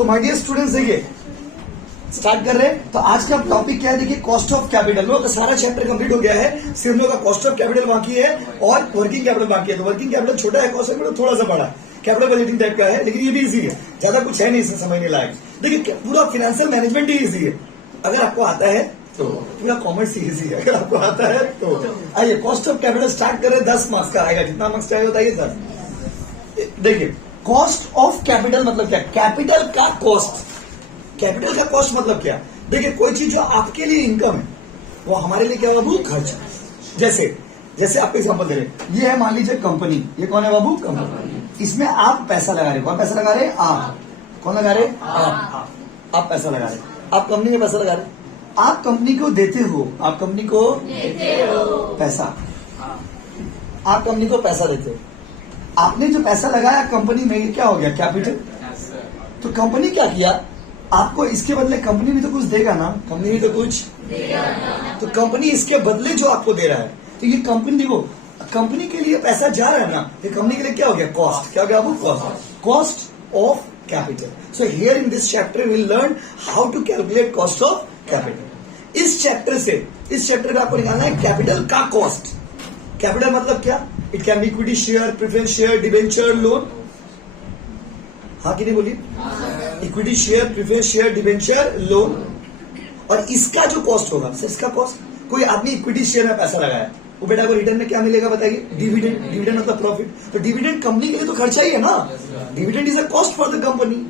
तो my dear students देखिए start कर रहे हैं। तो आज का टॉपिक क्या है देखिए, कॉस्ट ऑफ कैपिटल। लोगों का सारा चैप्टर कंप्लीट हो गया है, सिर्फ लोगों का कॉस्ट ऑफ कैपिटल बाकी है और वर्किंग कैपिटल बाकी है। तो वर्किंग कैपिटल छोटा है, कॉस्ट ऑफ कैपिटल थोड़ा सा बड़ा है, कैपिटल बजटिंग टाइप का है, लेकिन ये भी इजी है, ज्यादा कुछ है नहीं इसमें समझने लायक। देखिए पूरा फाइनेंशियल मैनेजमेंट ही इजी है अगर आपको आता है तो, पूरा कॉमर्स ही इजी है अगर आपको आता है तो। आइए कॉस्ट ऑफ कैपिटल स्टार्ट करें, 10 मार्क्स का आएगा। कितना मार्क्स का आएगा बताइए 10। देखिए कॉस्ट ऑफ कैपिटल मतलब क्या, कैपिटल का कॉस्ट। कैपिटल का कॉस्ट मतलब क्या, देखिए कोई चीज जो आपके लिए इनकम है वो हमारे लिए क्या बाबू, खर्च। जैसे आपको एग्जांपल दे रहे, ये है मान लीजिए कंपनी, ये कौन है बाबू, कंपनी। इसमें आप पैसा लगा रहे, कौन पैसा लगा रहे, आप। कौन लगा रहे, आप पैसा लगा रहे, आप कंपनी में पैसा लगा रहे, आप कंपनी को देते हो, आप कंपनी को देते हो पैसा, आप कंपनी को पैसा देते हो। आपने जो पैसा लगाया कंपनी में, ये क्या हो गया, कैपिटल। तो कंपनी क्या किया, आपको इसके बदले कंपनी भी तो कुछ देगा ना, कंपनी भी तो कुछ देगा ना। तो कंपनी इसके बदले जो आपको दे रहा है, तो ये कंपनी देखो, कंपनी के लिए पैसा जा रहा है ना, तो कंपनी के लिए क्या हो गया, कॉस्ट। क्या हो गया आपको, cost of capital. So here in this chapter will learn how to calculate cost of capital. इस चैप्टर का आपको निकालना है कैपिटल का कॉस्ट। कैपिटल मतलब क्या, it can be equity share, preference share, debenture, loan. हाँ कि नहीं बोलिए, equity share, preference share, debenture, loan. और इसका जो कॉस्ट होगा, इसका कॉस्ट, कोई आदमी इक्विटी शेयर में पैसा लगाया, वो बेटा को रिटर्न में क्या मिलेगा बताइए, डिविडेंड। डिविडेंड मतलब प्रॉफिट। तो डिविडेंड कंपनी के लिए तो खर्चा ही है ना, dividend is a cost for the company.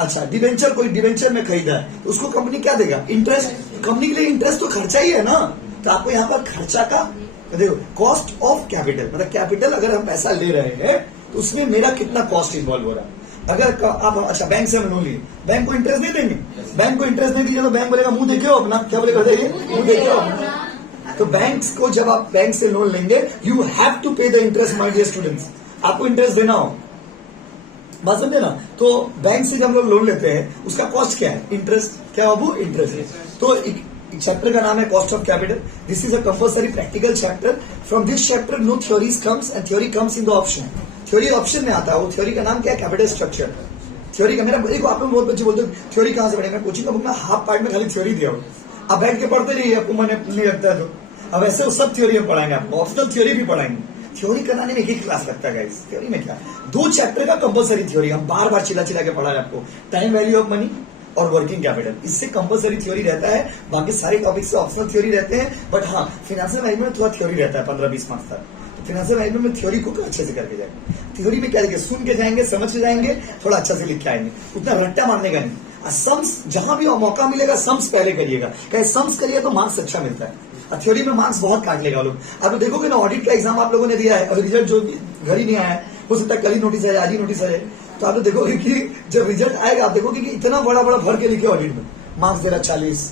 अच्छा डिबेंचर, कोई डिबेंचर में खरीदा है तो उसको कंपनी क्या देगा, इंटरेस्ट। कंपनी के लिए इंटरेस्ट तो खर्चा ही है ना। तो आपको यहाँ पर खर्चा का देखो, कॉस्ट ऑफ कैपिटल मतलब कैपिटल अगर हम पैसा ले रहे हैं तो उसमें मेरा कितना कॉस्ट इन्वॉल्व हो रहा है। अगर आप अच्छा बैंक से हम लोन लिए, बैंक को इंटरेस्ट नहीं देंगे, बैंक को इंटरेस्ट नहीं दिया तो बैंक बोलेगा मुंह देखियो अपना, क्या बोलेगा बताइए, मुंह देखियो अपना। तो बैंक को जब आप बैंक से लोन लेंगे, you have to pay the interest my dear students. आपको इंटरेस्ट देना हो, बात समझे ना। तो बैंक से जब हम लोग लोन लेते हैं उसका कॉस्ट क्या है, इंटरेस्ट। क्या बाबू, इंटरेस्ट। तो चैप्टर का नाम है cost of capital. This is a compulsory practical chapter. From this chapter no theories comes and theory comes in the option. Theory option में आता है, वो थ्योरी का नाम क्या है, कैपिटल स्ट्रक्चर। थ्योरी का मेरा देखो, आप लोग बहुत बच्चे बोलते हैं थ्योरी कहां से पढ़ेंगे, कोचिंग का बुक में हाफ पार्ट में खाली थ्योरी दिया हो, आप बैठ के पढ़ते रहिए, आपको मन नहीं लगता है तो। अब ऐसे सब थ्योरी हम पढ़ाएंगे आपको, ऑप्शनल थ्योरी भी पढ़ाएंगे। थ्योरी कराने में एक ही क्लास लगता है गाइस। थ्योरी में क्या, 2 चैप्टर का कंपल्सरी थ्योरी, हम बार बार चिल्ला के पढ़ा है आपको। टाइम वैल्यू ऑफ मनी और वर्किंग कैपिटल, इससे कंपल्सरी थ्योरी रहता है। बाकी सारे टॉपिक से ऑप्शनल थ्योरी रहते हैं, बट हाँ फाइनेंशियल मैनेजमेंट में थोड़ा थ्योरी रहता है 15-20 मार्क्स तक। तो फाइनेंशियल मैनेजमेंट में थ्योरी को अच्छे से करके जाएंगे। थ्योरी में क्या देखिए, सुन के जाएंगे, समझ के जाएंगे, थोड़ा अच्छा से लिख के आएंगे, उतना रट्टा मारने का नहीं। सम्स जहां भी मौका मिलेगा सम्स पहले करिएगा, कहीं सम्स करिए तो मार्क्स अच्छा मिलता है। थ्योरी में मार्क्स बहुत काट लेगा लोग। आप देखोगे ना, ऑडिट का एग्जाम आप लोगों ने दिया है और रिजल्ट जो घर ही नहीं आया है, हो सकता है कल ही नोटिस आए, आज ही नोटिस आए, तो आप देखोगे कि जब रिजल्ट आएगा आप देखोगे कि इतना बड़ा बड़ा भर के लिखे ऑडिट में मार्क्स दे रहा 40,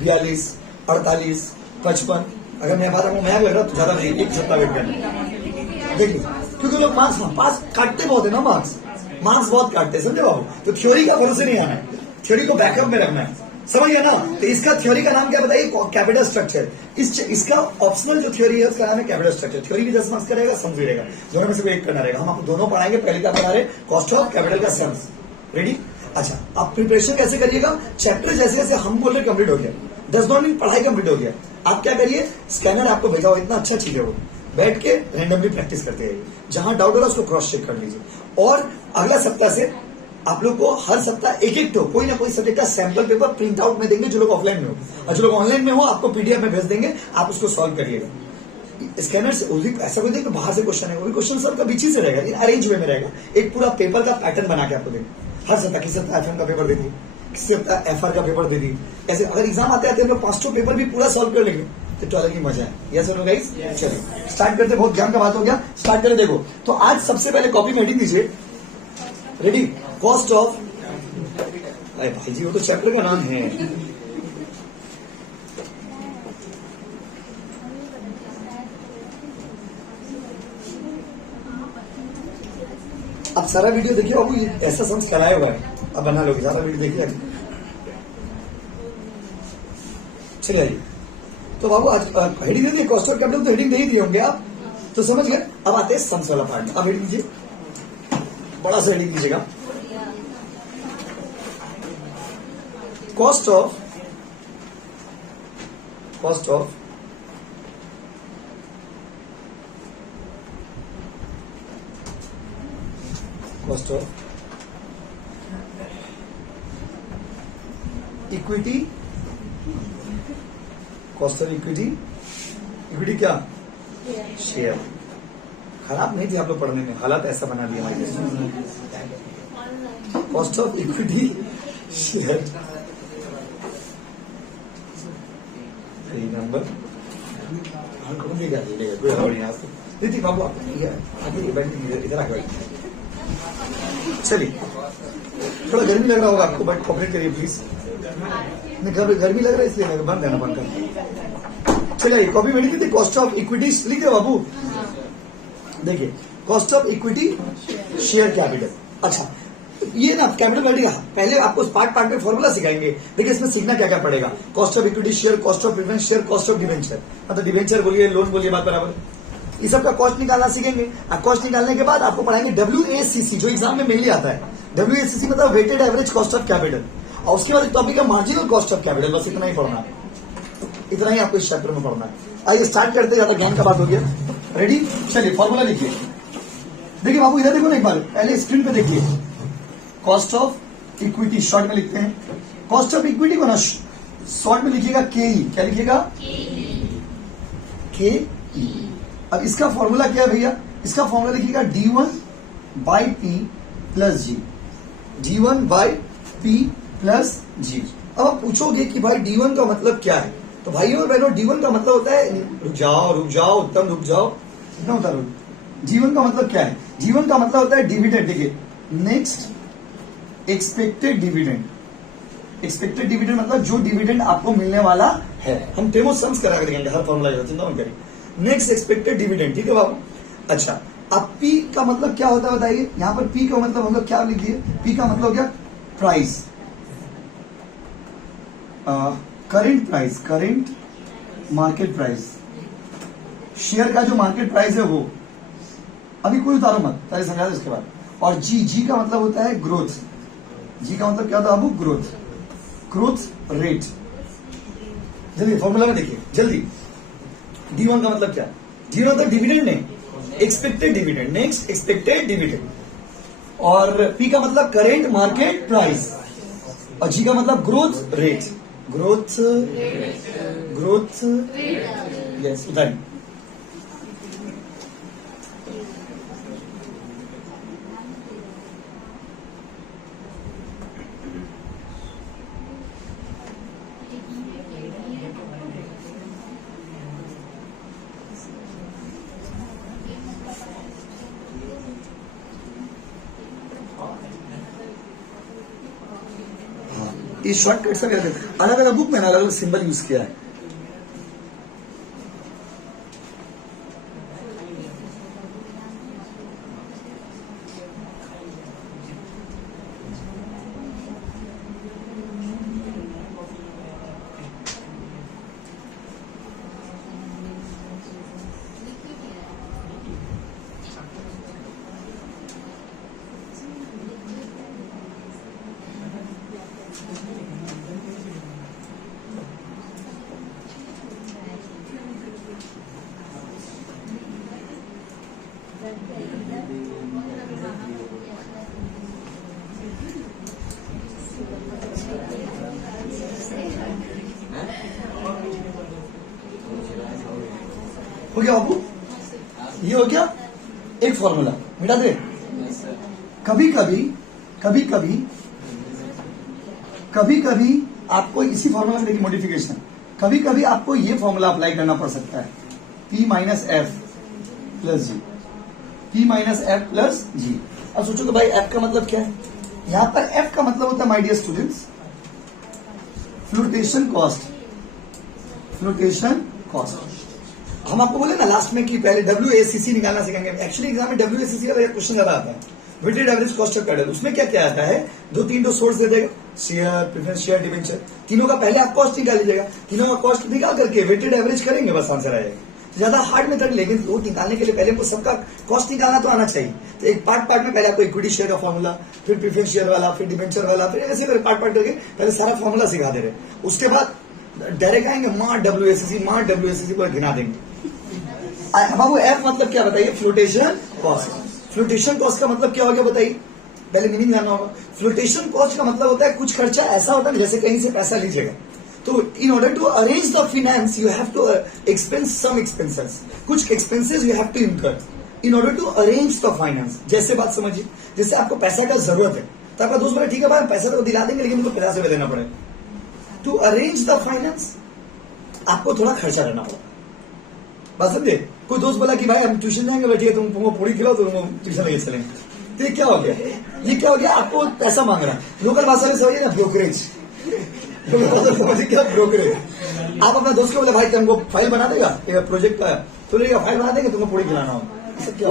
42, 48, 55। अगर मैं बात आपको महंगा लग रहा तो ज्यादा नहीं, एक सप्ताह वेट करना देखिए, क्योंकि लोग मार्क्स पास काटते बहुत है ना, मार्क्स बहुत काटते हैं, समझे बाबू। तो थ्योरी का भरोसे नहीं आना है, थ्योरी को बैकअप में रखना है, समझ गया ना। तो इसका थ्योरी का नाम क्या बताइए, कैपिटल स्ट्रक्चर। इसका ऑप्शनल जो थ्योरी है उसका नाम है कैपिटल स्ट्रक्चर। थ्योरी भी 10 मार्क्स का रहेगा, सम्स भी रहेगा, दोनों में से एक करना रहेगा। हम आपको दोनों पढ़ाएंगे। पहले क्या पढ़ा रहे, कॉस्ट ऑफ कैपिटल का सम्स। रेडी। अच्छा आप प्रिपरेशन कैसे करिएगा, चैप्टर जैसे जैसे हम बोल रहे कंप्लीट हो गया, 10 मिनट पढ़ाई कंप्लीट हो गया, आप क्या करिए, स्कैनर आपको भेजा हो, इतना अच्छा चीज है वो, बैठ के रैंडमली प्रैक्टिस करते रहिए, जहां डाउट हो रहा है उसको क्रॉस चेक कर लीजिए। और अगला सप्ताह से आप लोग को हर सप्ताह एक तो कोई ना कोई सब्जेक्ट का सैंपल पेपर प्रिंट आउट में देंगे, जो लोग ऑफलाइन में हो, और जो लोग ऑनलाइन में हो आपको पीडीएफ में भेज देंगे, आप उसको सॉल्व करिएगा। स्कैनर से ऐसा कोई देखिए बाहर से क्वेश्चन है, वो भी क्वेश्चन सबका बीच ही से रहेगा, अरेंज वे में रहेगा। एक पूरा पेपर का पैटर्न बना के आपको देंगे हर सप्ताह। किसी सप्ताह एफएम का पेपर दे दिए, किसी सप्ताह एफआर का पेपर दे दिए, ऐसे अगर एग्जाम आते आते हम 5 पेपर भी पूरा सॉल्व कर लेंगे तो अलग ही मजा है। यस और नो गाइस, चलिए स्टार्ट करते। बहुत ज्ञान का बात हो गया, स्टार्ट करें। देखो तो आज सबसे पहले कॉपी में हेडिंग दीजिए, रेडी, कॉस्ट ऑफ। अरे भाई जी वो तो चैप्टर का नाम है। अब सारा वीडियो देखिए बाबू, ऐसा सम्स कराया हुआ है, अब बना लोगे, सारा वीडियो देखिए। चलिए आइए, तो बाबू आज हेडिंग दे दिए, कॉस्ट ऑफ कैपिटल तो हेडिंग दे ही दिए होंगे आप, तो समझ गए। अब आते हैं सम्स वाला पार्ट। अब हेडिंग दीजिए, बड़ा सा हेडिंग दीजिएगा, cost of equity, cost of equity क्या? शेयर। खराब नहीं थी आप लोग पढ़ने में, हालात ऐसा बना दिया हमारे। Cost of equity share number दीदी बाबू आप आगे बैठिए, इधर आगे बैठिए। चलिए, थोड़ा गर्मी लग रहा होगा आपको, बट कॉपरेट करिए प्लीज। गर्मी लग रहा है इसलिए बंद करना बंद कर। चलिए, कॉपी में लिखी थी कॉस्ट ऑफ इक्विटी, लिख दो बाबू। देखिए, cost of equity share capital. अच्छा, ये ना कैपिटल बढ़ेगा, पहले आपको पार्ट में फॉर्मूला सिखाएंगे। देखिए इसमें सीखना क्या क्या पड़ेगा। Cost of equity share, cost of preference share, cost of debenture, मतलब डिवेंचर बोलिए, लोन बोलिए, बात बराबर। इस सब का कॉस्ट निकालना सीखेंगे। अब कॉस्ट निकालने के बाद आपको पढ़ाएंगे WACC, जो एग्जाम में मेनली आता है। WACC मतलब weighted average cost of capital, और उसके बाद टॉपिक है मार्जिनल कॉस्ट ऑफ कैपिटल। बस इतना ही पढ़ना है, इतना ही आपको इस चैप्टर में पढ़ना है। आइए स्टार्ट करते हैं, ज्यादा ज्ञान का बात हो गया। रेडी? चलिए फॉर्मूला लिखिए। देखिए बाबू इधर देखो ना एक बार, पहले स्क्रीन पे देखिए। कॉस्ट ऑफ इक्विटी शॉर्ट में लिखते हैं। कॉस्ट ऑफ इक्विटी को ना शॉर्ट में लिखिएगा KE। क्या लिखिएगा? KE। अब इसका फॉर्मूला क्या है भैया? इसका फॉर्मूला लिखिएगा D1/P + G। D1/P + G। अब आप पूछोगे कि भाई D1 का मतलब क्या है, तो भाइयों और बहनों D1 का मतलब होता है, रुक जाओ उत्तम, रुक जाओ, कितना होता है? G1 का मतलब क्या है? G1 का मतलब होता है डिविडेंड। देखिए, next expected dividend. Expected dividend मतलब जो डिविडेंड आपको मिलने वाला है। हम टेमो सम्स करा करेंगे हर फॉर्मूला, चिंता मत करिए। नेक्स्ट एक्सपेक्टेड डिविडेंड, ठीक है बाबू। अच्छा, अब P का मतलब क्या होता है बताइए। यहां पर P का मतलब होगा, क्या लिखिए, P का मतलब हो गया price, current price, current market price. Share का जो मार्केट प्राइस है वो, अभी कोई उतारो मत, पहले समझा दो उसके बाद। और जी का मतलब होता है ग्रोथ। जी का मतलब क्या होता है बाबू? Growth rate. जल्दी फॉर्मूला में देखिए जल्दी। D1 का मतलब क्या? D1 मतलब डिविडेंड नहीं, expected dividend. Next expected dividend. और P का मतलब करेंट मार्केट प्राइस, और G का मतलब ग्रोथ रेट। ग्रोथ यस, उतारिए। इस शॉर्टकट से अलग अलग बुक में अलग अलग सिंबल यूज किया है। हो गया बाबू? ये हो गया एक फॉर्मूला, मिटा दे। कभी कभी आपको इसी फॉर्मूला में देखिए मॉडिफिकेशन, कभी कभी आपको ये फॉर्मूला अप्लाई करना पड़ सकता है, P - F + G। P - F + G। अब सोचो तो भाई F का मतलब क्या है? यहां पर F का मतलब होता है my dear students flotation cost. Flotation cost हम आपको बोले ना लास्ट में कि पहले WACC निकालना सिखाएंगे। एक्चुअली एग्जाम में WACC का क्वेश्चन ज्यादा आता है, weighted average cost of capital. उसमें क्या क्या आता है, 2-3 सोर्स दे देगा, शेयर, प्रेफरेंस शेयर, डिवेंचर। तीनों का पहले आप कॉस्ट निकाल लीजिएगा, तीनों का कॉस्ट निकाल करके वेटेड एवरेज करेंगे, बस आंसर आ जाएगा। ज्यादा हार्ड मेथड, लेकिन वो निकालने के लिए पहले हमको सबका कॉस्ट निकालना तो आना चाहिए। तो एक पार्ट में पहले आपको इक्विटी शेयर का फॉर्मूला, फिर प्रीफरेंस शेयर वाला, फिर डिबेंचर वाला, फिर ऐसे पार्ट करके पहले सारा फॉर्मूला सिखा दे रहे। उसके बाद डायरेक्ट आएंगे मार WACC पर गिना देंगे। बाबू एफ मतलब क्या बताइए? Flotation cost. फ्लोटेशन कॉस्ट का मतलब क्या हो गया बताइए? पहले मीनिंग जानना होगा। फ्लोटेशन कॉस्ट का मतलब होता है कुछ खर्चा ऐसा होता है जैसे कहीं से पैसा लीजिएगा, तो in order to arrange the finance you have to expense some expenses, कुछ expenses you have to incur in order to arrange the finance. जैसे बात समझिए, जैसे आपको पैसा का जरूरत है तो आपका दोस्त बोला ठीक है भाई पैसा तो दिला देंगे लेकिन उनको 50 रुपए देना पड़ेगा। टू अरेंज द फाइनेंस आपको थोड़ा खर्चा करना पड़ेगा। बात समझे? कोई दोस्त बोला कि भाई हम ट्यूशन जाएंगे, बैठिए तुमको पूरी खिलाओ तो ट्यूशन लेके चलेंगे, तो ये क्या हो गया? ये क्या हो गया? आपको पैसा मांग रहा है, लोकल भाषा में समझिए ना ब्रोकरेज। क्या ब्रोकरेज? आप अपना दोस्त को बोले भाई तुमको फाइल बना देगा प्रोजेक्ट का, तो लेगा फाइल बना देंगे तुमको पूरी खिलाना हो, क्या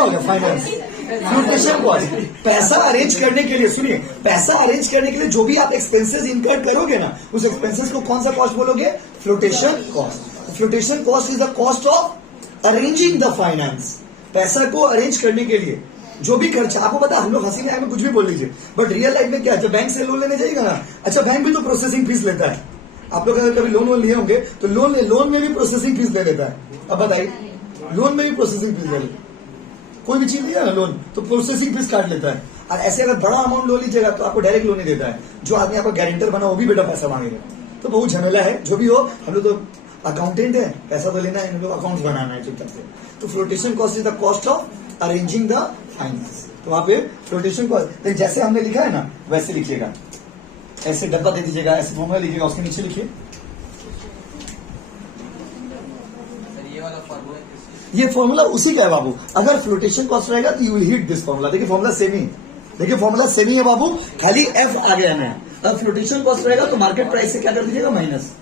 हो गया? फाइनेंस। फ्लोटेशन कॉस्ट पैसा अरेंज करने के लिए, सुनिए, पैसा अरेंज करने के लिए जो भी आप एक्सपेंसेस इनकर करोगे ना, उस एक्सपेंसेस को कौन सा कॉस्ट बोलोगे? Flotation cost. Flotation cost is the cost of arranging the finance. पैसा को अरेंज करने के लिए जो भी खर्चा, आपको पता हम लोग हंसी में कुछ भी बोल लीजिए, बट रियल लाइफ में क्या है? जब बैंक से लोन लेने जाएगा ना, अच्छा बैंक भी तो प्रोसेसिंग फीस लेता है। आप लोग अगर कभी लोन लिए होंगे तो लोन में भी प्रोसेसिंग फीस ले लेता है। अब बताइए, लोन में भी प्रोसेसिंग फीस ले लेता है। कोई भी चीज लिया ना लोन तो प्रोसेसिंग फीस काट लेता है। और ऐसे अगर बड़ा अमाउंट लोन लीजिएगा तो आपको डायरेक्ट लोन नहीं देता है, जो आदमी आपका गारंटर बना वो भी बेटा पैसा मांगेगा। तो बहुत झमेला है। जो भी हो, हम लोग तो अकाउंटेंट है, पैसा तो लेना है, हम लोग अकाउंट बनाना है चुपचाप से। तो flotation cost is the cost of arranging the finance. तो वहां पे फ्लोटेशन कॉस्ट जैसे हमने लिखा है ना वैसे लिखिएगा, ऐसे डब्बा दे दीजिएगा, ऐसे फॉर्मूला लिखिएगा, उसके नीचे लिखिए ये फॉर्मूला उसी का है बाबू। अगर फ्लोटेशन कॉस्ट रहेगा तो you will hit this formula. देखिए फॉर्मूला सेम ही, देखिए फॉर्मूला सेम ही है बाबू, खाली एफ आ गया है। अगर फ्लोटेशन कॉस्ट रहेगा तो मार्केट प्राइस से क्या कर दीजिएगा? माइनस।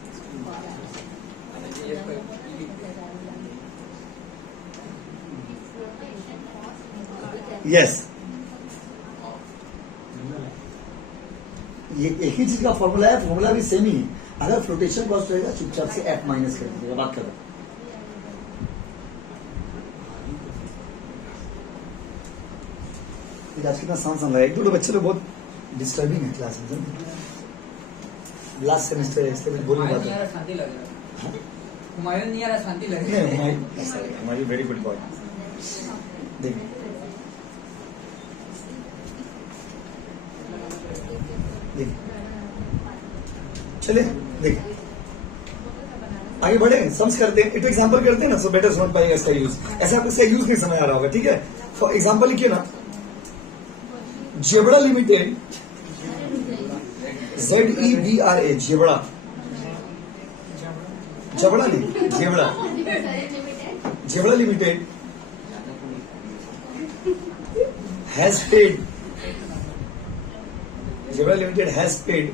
यस, ये एक ही चीज का फॉर्मूला है, फॉर्मूला भी सेम ही है। अगर फ्लोटेशन कॉस्ट रहेगा चुपचाप से एफ माइनस कर दीजिएगा। बात करो, आज कितना शांत रहा है। एक दो बच्चे लोग बहुत डिस्टर्बिंग है क्लास में, लास्ट सेमेस्टर है इसलिए बोल नहीं पाते। शांति लग रहा है, हुमायूं नहीं आ रहा, शांति लग रही है। हमारी वेरी गुड बॉय। देखिए चले, देखिए आगे बढ़े, सम्स करते हैं, एक एग्जांपल करते हैं ना, सो बेटर समझ पाएगा इसका यूज। ऐसा आपको इसका यूज नहीं समझ आ रहा होगा, ठीक है? फॉर एग्जांपल लिखिए ना, जेबड़ा लिमिटेड, ZEBRA, जेबड़ा, जबड़ा नहीं, zebra, zebra limited has paid, zebra limited has paid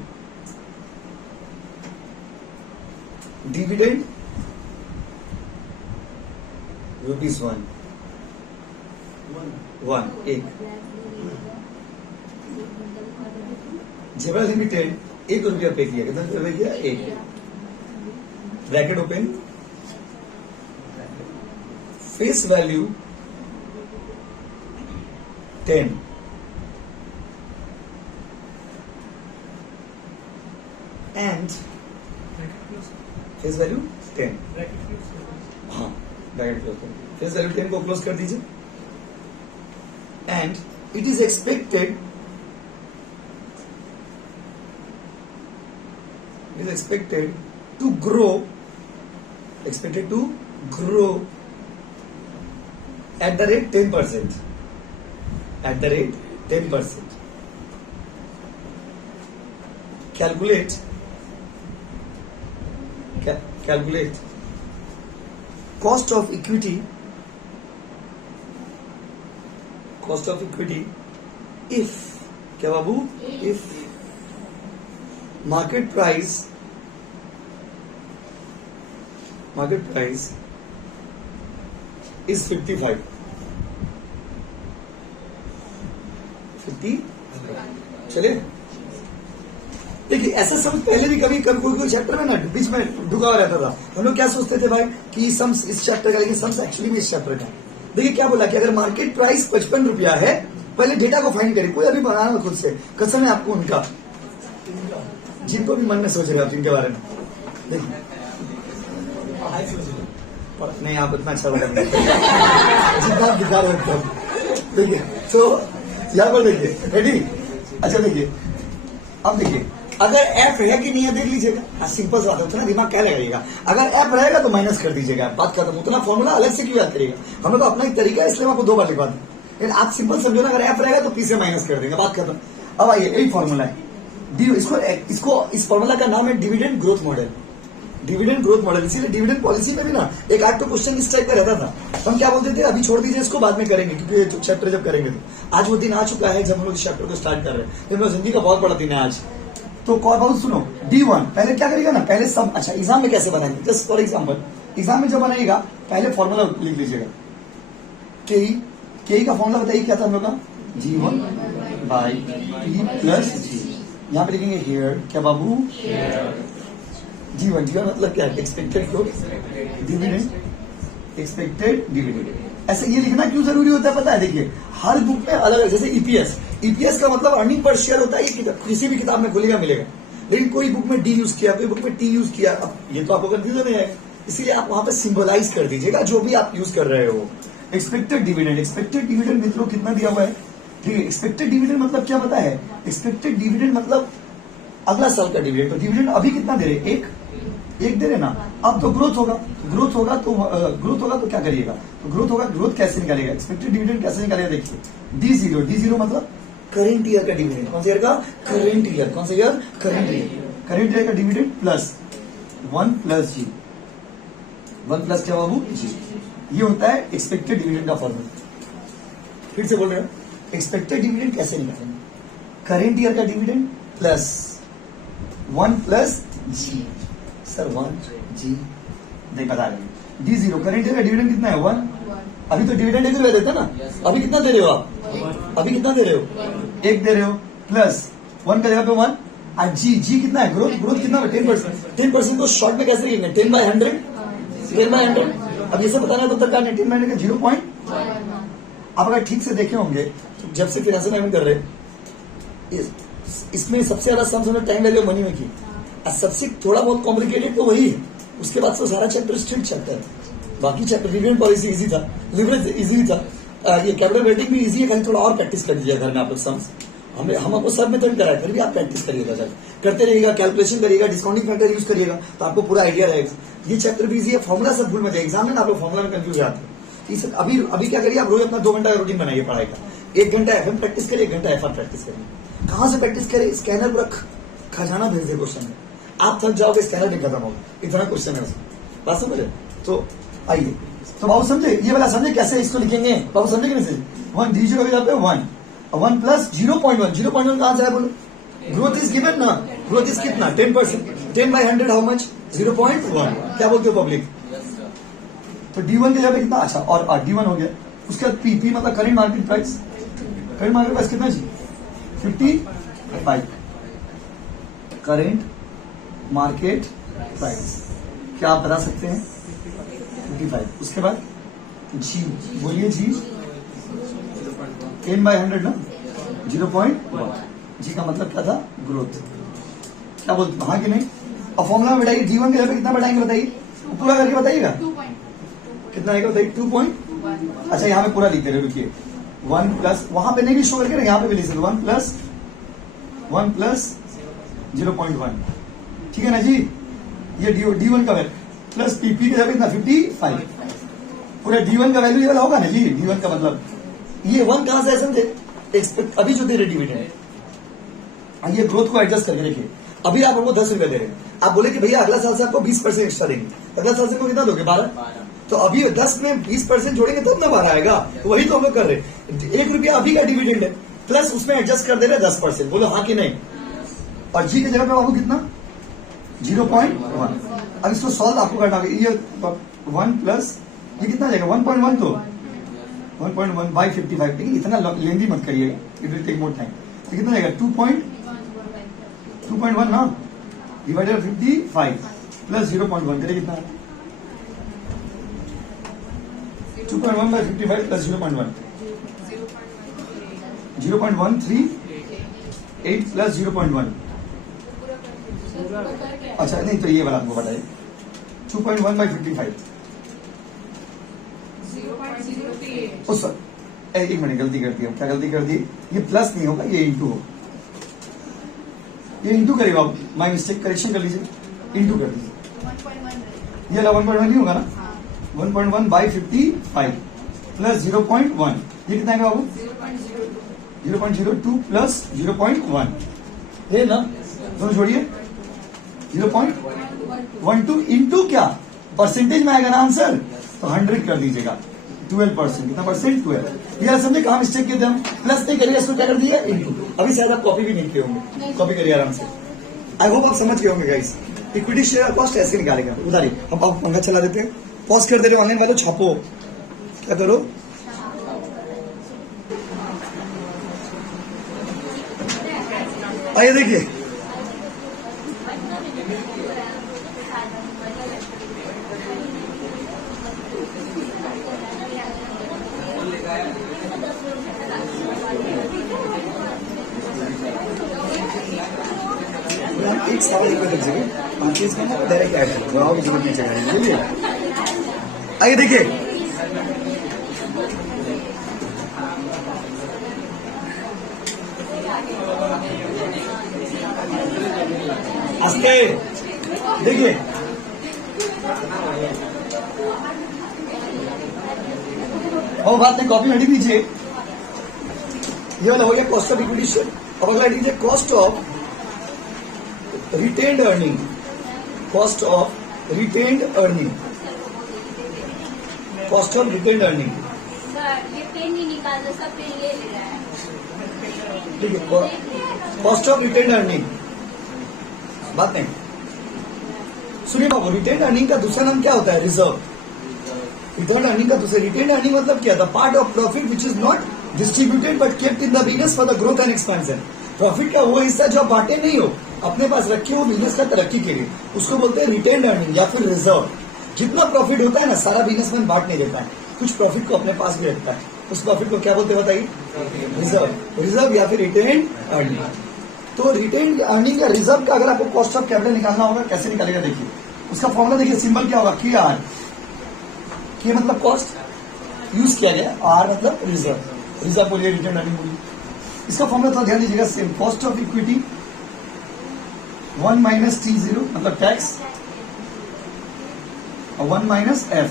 dividend ₹1, एक। जेबड़ा लिमिटेड ₹1 पे किया, कितना रुपया किया? 1। Bracket open, face value 10, and face value 10, हाँ ब्रैकेट क्लोज कर, फेस वैल्यू 10 को क्लोज कर दीजिए। And it is expected, is expected to grow at the rate 10%, at the rate 10%. Calculate cost of equity if, क्या बाबू? if market price is 55. चले, देखिए ऐसा समझ पहले भी कभी कभी कोई चैप्टर में ना बीच में ढुका हुआ रहता था, हम लोग क्या सोचते थे भाई कि सम्स इस चैप्टर का, लेकिन सम्स एक्चुअली में इस चैप्टर का। देखिए क्या बोला कि अगर मार्केट प्राइस 55 रुपया है, पहले डेटा को फाइंड करें, कोई अभी बनाना खुद से, कसम है आपको उनका, जिनको भी मन में सोच रहे हो आप जिनके बारे में। देखिए नहीं आप इतना अच्छा बता जितना बिगाड़ हो। देखिए तो यहाँ पर देखिए, रेडी? अच्छा देखिए, अब देखिए अगर एफ है कि नहीं है देख लीजिएगा, सिंपल सा बात है, उतना दिमाग क्या लगाइएगा। अगर एफ रहेगा तो माइनस कर दीजिएगा, बात खत्म। उतना फॉर्मूला अलग से क्यों याद करेगा, हम लोग अपना एक तरीका है, इसलिए मैं आपको 2 बार लिखवा दूं, लेकिन आप सिंपल समझो ना, अगर एफ रहेगा तो पी से माइनस कर देंगे, बात खत्म। अब आइए यही फॉर्मूला है, इसको इस फॉर्मूला का नाम है dividend growth model. Dividend growth model, इसीलिए डिविडेंड पॉलिसी में भी ना एक 8 क्वेश्चन इस टाइप का रहता था। हम क्या बोलते थे, अभी छोड़ दीजिए इसको, बाद में करेंगे, क्योंकि चैप्टर जब करेंगे तो आज वो दिन आ चुका है जब हम लोग इस चैप्टर को स्टार्ट कर रहे हैं। तो मेरा जिंदगी का बहुत बड़ा दिन है आज। तो बहुत सुनो, D1 पहले क्या करेगा ना, पहले सब, अच्छा एग्जाम में कैसे बनाएंगे, जस्ट फॉर एग्जाम्पल, एग्जाम में जब बनाएगा पहले फॉर्मूला लिख लीजिएगा, के का फॉर्मूला बताइए क्या था हम लोग का, G1 by P plus G। यहाँ पे लिखेंगे हेयर, क्या बाबू, G1 मतलब क्या है, expected growth dividend, expected dividend. ऐसे ये लिखना क्यों जरूरी होता है पता है, देखिए हर बुक में अलग अलग, जैसे ईपीएस का मतलब अर्निंग पर शेयर होता है, ये किसी भी किताब में खुलेगा मिलेगा, लेकिन कोई बुक में डी यूज किया, कोई बुक में टी यूज किया, अब ये तो आपको कंफ्यूजन नहीं है, इसीलिए आप वहां पे सिंबलाइज कर दीजिएगा जो भी आप यूज कर रहे हो। एक्सपेक्टेड डिविडेंड मित्रों कितना दिया हुआ है, ठीक है। एक्सपेक्टेड डिविडेंड मतलब क्या पता है, एक्सपेक्टेड डिविडेंड मतलब अगला साल का डिविडेंड। तो डिविडेंड अभी कितना दे रहे, एक दे रहे ना, अब तो ग्रोथ होगा तो क्या करिएगा, तो ग्रोथ कैसे निकालेगा, एक्सपेक्टेड डिविडेंड कैसे निकालेगा, देखिए D0 मतलब करेंट ईयर का डिविडेंड, कौन से ईयर का, करेंट ईयर, कौन से ईयर, करेंट ईयर का dividend plus 1 plus G, 1 plus क्या बाबू G, ये होता है एक्सपेक्टेड डिविडेंड का फॉर्मूला। फिर से बोल रहे हो, एक्सपेक्टेड डिविडेंड कैसे निकालेंगे, करेंट ईयर का dividend plus 1 plus G, sir 1 G नहीं बता रहे, D0 करेंट ईयर का डिविडेंड कितना है, 1, अभी तो डिविडेंड 1 रुपया देता ना, अभी कितना दे रहे हो आप, अभी कितना दे रहे हो, 1 दे रहे हो, प्लस 1 का जगह पे 1, और G कितना है, ग्रोथ कितना है, 10% को शॉर्ट में कैसे लिखेंगे, 10/100, अब ये सब बताना तो तक 10/100 का 0. आप अगर ठीक से देखे होंगे तो जब से फाइनेंशियल मैनेजमेंट कर रहे, इसमें सबसे ज्यादा सम्स हमने टाइम वैल्यू मनी में की, और सबसे थोड़ा बहुत कॉम्प्लिकेटेड तो वही है, उसके बाद तो सारा चैप्टर स्ट्रिक्ट चैप्टर है, बाकी चैप्टर डिविडेंड पॉलिसी इजी था, लिवरेज इजी था, ये कैपिटल रेटिंग भी इजी है, खाली थोड़ा और प्रैक्टिस कर लीजिए घर में आप लोग सम्स, हम आपको सब मेथड कराए, फिर भी आप प्रैक्टिस करिएगा, सर करते रहिएगा, कैलकुलेशन करिएगा, डिस्काउंटिंग फैक्टर यूज करिएगा, तो आपको पूरा आइडिया रहेगा। ये चैप्टर भी इजी है, फॉर्मुला सब भूल मत जाए, एग्जाम में ना आप लोग फॉर्मुला में कंफ्यूज जाते हैं। अभी क्या करिए, आप रोज अपना 2 घंटा का रूटीन बनाइए पढ़ाई का, 1 घंटा FM प्रैक्टिस करिए, 1 घंटा FR प्रैक्टिस करिए। कहाँ से प्रैक्टिस करें, स्कैनर पूरा खजाना भेज दे क्वेश्चन में, आप थक जाओगे, स्कैनर नहीं खत्म होगा, इतना क्वेश्चन है उसमें, बात समझे। तो आइए, तो बाबू समझे, ये वाला समझे कैसे इसको लिखेंगे, बाबू समझे कि नहीं, 1 D0 के जगह पे 1 प्लस 0.1 कहां से है बोलो, ग्रोथ इज गिवन ना, ग्रोथ इज कितना 10%, 10/100 हाउ मच 0.1, क्या बोलते हो पब्लिक, तो D1 के जगह पे कितना, अच्छा और D1 हो गया, उसके बाद P मतलब करेंट मार्केट प्राइस, कितना जी 55, करेंट मार्केट प्राइस, क्या आप बता सकते हैं 55, उसके बाद G बोलिए, G 10/100 ना 0.1, G का मतलब क्या था, ग्रोथ, क्या बोलते हाँ कि नहीं। अब फॉर्मूला में बताइए, D1 के जगह पे कितना बढ़ाएंगे बताइए, पूरा करके बताइएगा, कितना आएगा बताइए, 2. अच्छा यहाँ पे पूरा लिखते रहे, रुकिए 1 प्लस, वहां पे नहीं भी शो करके, यहाँ पे भी लिख सकते 1 प्लस 0.1, ठीक है ना जी। ये D1 का वैल्यू प्लस P के जगह कितना 55, पूरा D1 का वैल्यू ये वाला होगा ना जी, D1 का मतलब ये 1 कहां से समझे, एक्सपेक्ट अभी जो दे रहे डिविडेंड, ये ग्रोथ को एडजस्ट करके देखिए, अभी आप हमको 10 रुपए दे रहे हैं, आप बोले कि भैया अगला साल से आपको 20% एक्स्ट्रा देंगे, अगला साल से को कितना दोगे 12, तो अभी 10 में 20% जोड़ेंगे तब ना 12 आएगा, तो वही तो हम लोग कर रहे हैं, 1 रुपया अभी का डिविडेंड है, प्लस उसमें एडजस्ट कर दे रहे 10%, बोलो हाँ कि नहीं। और G की जगह पे बाबू कितना 0.1, अब इसको सॉल्व आपको करना है, ये 1 प्लस ये कितना जाएगा 1.1, तो 1.1/55, लेकिन इतना लेंदी मत करिएगा, it will take more time, तो कितना जाएगा 2. 2.1 ना, डिवाइडेड 55 प्लस 0.1 करें कितना? 2.1 by 55 plus 0.1 0.138 plus 0.1 अच्छा नहीं तो ये वाला आपको बताइए 2.1 by 55 ओ सर एक मिनट गलती कर दी, क्या गलती कर दी? ये प्लस नहीं होगा, ये इंटू होगा, ये इंटू करेगा आप, माई मिस्टेक, करेक्शन कर लीजिए, इंटू कर दीजिए, ये 1.1 नहीं होगा ना, 1.1 by 55 प्लस 0.1 ये कितना है बाबू? 0.02 प्लस 0.1 ये ना, दोनों जोड़िए 0.12 इंटू क्या परसेंटेज में आएगा ना आंसर, तो 100 कर दीजिएगा, 12%, कितना परसेंट? 12। ये समझे कहाँ मिस्टेक किए थे हम? प्लस नहीं करिए, इसको क्या कर दिया? इंटू। अभी शायद आप कॉपी भी नहीं किए होंगे, कॉपी करिए आराम से। आई होप आप समझ गए होंगे गाइस। इक्विटी शेयर कॉस्ट ऐसे निकालेगा, उधारी हम आप पंखा चला देते हैं, पॉज कर दे रहे, ऑनलाइन वालों छापो, क्या करो? आइए देखिए, एक सवाल एक में जगह 35 का डायरेक्ट ऐड करो, जवाब की जरूरत नहीं चाहिए। आइए देखिए, आस्ते देखिए, और बात नहीं, कॉपी हटी दीजिए, ये वाला हो गया कॉस्ट ऑफ इक्विटी शेयर। अब अगला लीजिए cost of retained earning, cost of retained earning, cost of retained earning, ये पेन नहीं निकाल दो, सब पेन ले रहा है। ठीक है, कॉस्ट ऑफ रिटेन्ड अर्निंग, बात नहीं सुनिए बाबू, रिटेन्ड अर्निंग का दूसरा नाम क्या होता है? रिजर्व। रिटेन्ड अर्निंग का दूसरा, रिटेन्ड अर्निंग मतलब क्या था? Part of profit which is not distributed but kept in the business for the growth and expansion. Profit का वो हिस्सा जो आप बांटे नहीं हो, अपने पास रखे हो बिजनेस का तरक्की के लिए, उसको बोलते हैं रिटेन्ड अर्निंग या फिर रिजर्व। जितना प्रॉफिट होता है ना, सारा बिजनेसमैन बांट नहीं देता है, कुछ प्रॉफिट को अपने पास भी रखता है, उस प्रॉफिट को क्या बोलते हैं बताइए? रिजर्व। रिजर्व या फिर रिटेन्ड अर्निंग। तो रिटेन्ड अर्निंग या रिजर्व का अगर आपको कॉस्ट ऑफ कैपिटल निकालना होगा, कैसे निकालेगा देखिए, उसका फॉर्मूला देखिए, सिंबल क्या होगा? के आर, के मतलब कॉस्ट यूज किया गया, आर मतलब रिजर्व, रिजर्व बोलिए, रिटेन्ड अर्निंग बोलिए। इसका फॉर्मूला थोड़ा ध्यान दीजिएगा, same, cost of equity 1 minus T0 मतलब टैक्स, और 1 माइनस एफ,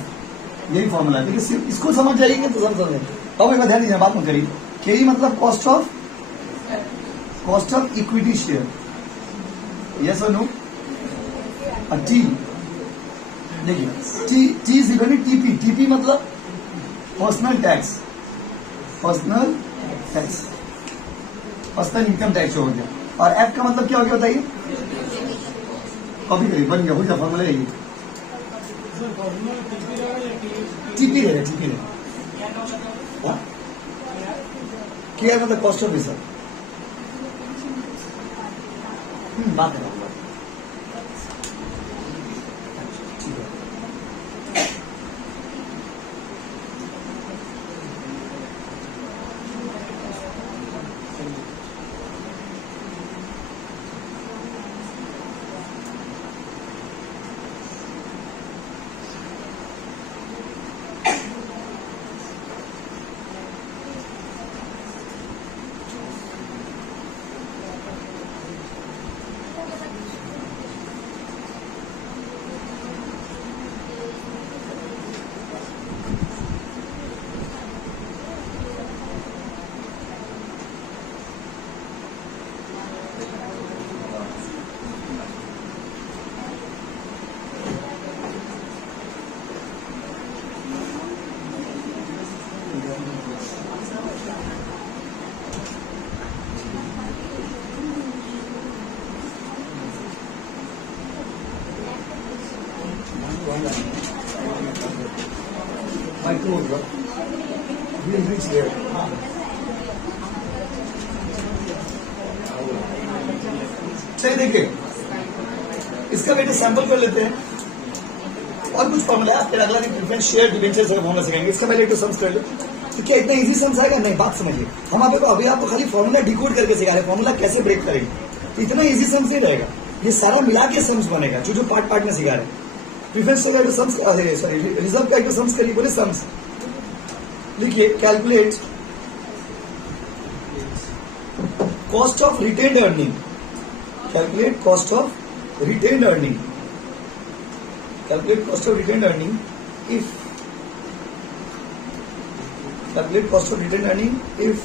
यही फॉर्मूला है। देखिए सिर्फ इसको समझ जाएंगे तो समझ जाएंगे। अब एक बार ध्यान दीजिए, बात मत करिए, के ही मतलब cost of equity share, yes और नो। टी देखिए, T0 नहीं, टीपी, टीपी मतलब personal tax, personal tax, personal income tax हो गया। और एफ का मतलब क्या हो गया बताइए? कॉपी करिए, बन गया, हो गया फॉर्मूला यही, टीपी ले रहे, टीपी ले, क्या मतलब कॉस्ट ऑफ रिजर्व। बात है, ठीक है। My tool, bro. We'll reach there. चलिए देखिए, इसका बेटे सैंपल कर लेते हैं और कुछ फॉर्मूला है, फिर अगला दिन प्रिफरेंस शेयर डिवेंचर से फॉर्मूला सिखाएंगे। इसका पहले एक सम्स कर लो। तो क्या इतना इजी सम्स आएगा? नहीं, बात समझिए, हम आपको अभी आपको खाली फॉर्मूला डिकोड करके सिखा रहे हैं, फॉर्मूला कैसे ब्रेक करेंगे। तो इतना इजी सम्स नहीं रहेगा, ये सारा मिला के सम्स बनेगा, जो पार्ट पार्ट में सिखा रहे हैं। प्रिफरेंस का सम्स, सॉरी रिजर्व का एक सम्स करिए, बोले सम्स लिखिए। Calculate cost of retained earning, calculate cost of retained earning, calculate cost of retained earning if, calculate cost of retained earning if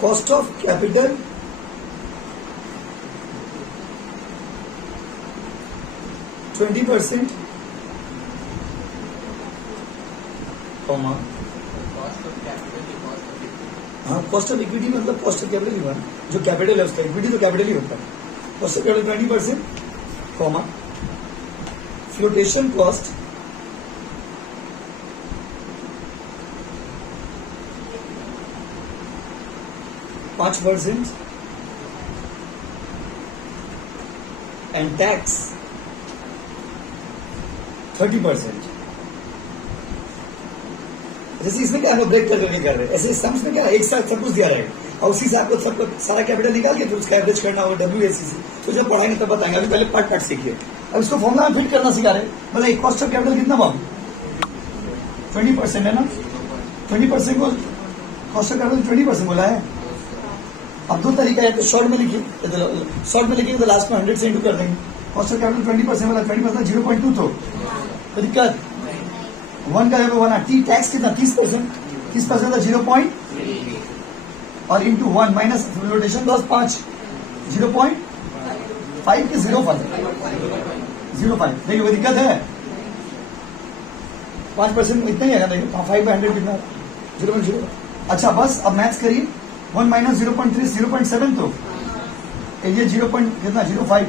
cost of capital %20, comma हाँ, cost of equity मतलब cost of capital ही बना, जो capital है उसका, equity तो capital ही होता है। Cost of capital 20%, comma flotation cost %5% and tax 30%। जैसे इसमें क्या हम ब्रेक करके कर रहे हैं, ऐसे सम्स में क्या एक साथ सब कुछ दिया रहेगा और उसी से आपको सबको सारा कैपिटल निकाल के फिर उसका एवरेज करना होगा WACC से। तो जब पढ़ाएंगे तब बताएंगे, अभी पहले पार्ट पार्ट सीखिए। अब इसको फॉर्मुला में फिट करना सिखा रहे हैं। मतलब एक कॉस्ट ऑफ कैपिटल कितना बाबू? 20% है ना, 20% को कॉस्ट ऑफ कैपिटल 20% बोला है। अब दो तरीका है, तो शॉर्ट में लिखिए, शॉर्ट में लिखेंगे तो लास्ट में 100 से इंटू कर देंगे। कॉस्ट ऑफ कैपिटल 20% वाला 20% 0.2, तो दिक्कत 1 का है 1 टी टैक्स कितना 30%, 30% 0. और इंटू 1 माइनस फ्लोटेशन लॉस 5, 0.5 के 0.5 देखिए कोई दिक्कत है? 5% इतना ही है ना, देखिए 5 by 100 कितना 0.0। अच्छा बस अब मैथ्स करिए, 1 माइनस 0.3 0.7, तो ये 0. कितना 0.5,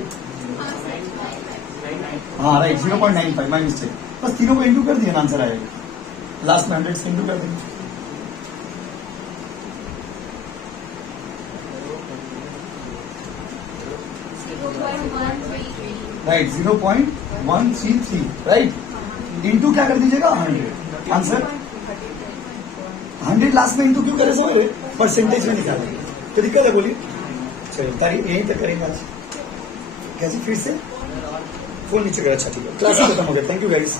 हाँ राइट 0.95 माई मिस्टेक। बस तीनों को इंटू कर दिया, आंसर आएगा। लास्ट में 100 से इंटू कर देंगे। राइट 0.133 राइट, इंटू क्या कर दीजिएगा 100, आंसर 100 लास्ट में इंटू क्यों करे समझ रहे? परसेंटेज में निकालेंगे, तो दिक्कत है बोलिए। चलिए तारीख यहीं तक करेंगे आज। कैसे फिर से फोन नीचे करा? अच्छा ठीक है, क्लास खत्म हो गया। Thank you guys.